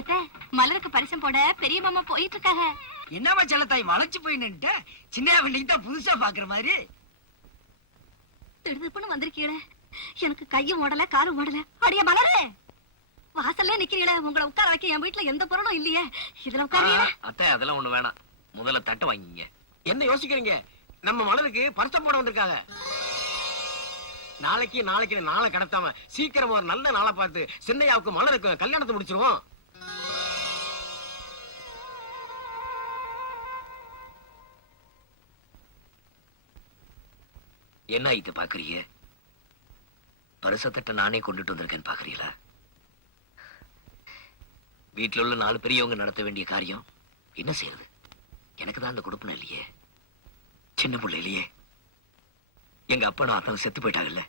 எத்த மலருக்கு பரிசம் போட பெரிய மாமா போயிட்டு இருக்காங்க. என்னமா செல்லத்தாய் வளைச்சு போய் நின்னுட்ட? சின்ன வண்டிக்கு தான் புதுசா பாக்குற மாதிரி திடுதுப்புன்னு வந்திருக்கீங்களே, எனக்கு கையும் ஓடல காலும் ஓடல. அடிய மலரு, வாசல்ல நிக்கிறீங்களே, உங்களை உட்கார வைக்க என் வீட்டுல எந்த பொருளும் இல்லையே, இதுல உட்காருவீங்களா? அத்தை அதெல்லாம் ஒண்ணு வேணாம், முதல்ல தட்டு வாங்கிங்க. என்ன யோசிக்கிறீங்க? நம்ம மலருக்கு பரிசம் போட வந்திருக்காங்க. நாளைக்கு நாளை கடத்தாம சீக்கிரமா ஒரு நல்ல நாளை பார்த்து சின்னையாவுக்கு மலருக்கு கல்யாணத்தை முடிச்சிருவோம். என்ன இது பாக்குறீங்க? பரிசத்தட்ட நானே கொண்டுட்டு வந்திருக்கேன்னு பாக்குறீங்களா? வீட்டுல உள்ள 4 பெரியவங்க நடத்த வேண்டிய காரியம் என்ன செய்யறது? எனக்கு தான் அந்த கொடுப்பன இல்லையே. சின்ன பிள்ளை இல்லையே. எங்க அப்பனும் அப்பாவும் செத்து போயிட்டாங்கல்ல.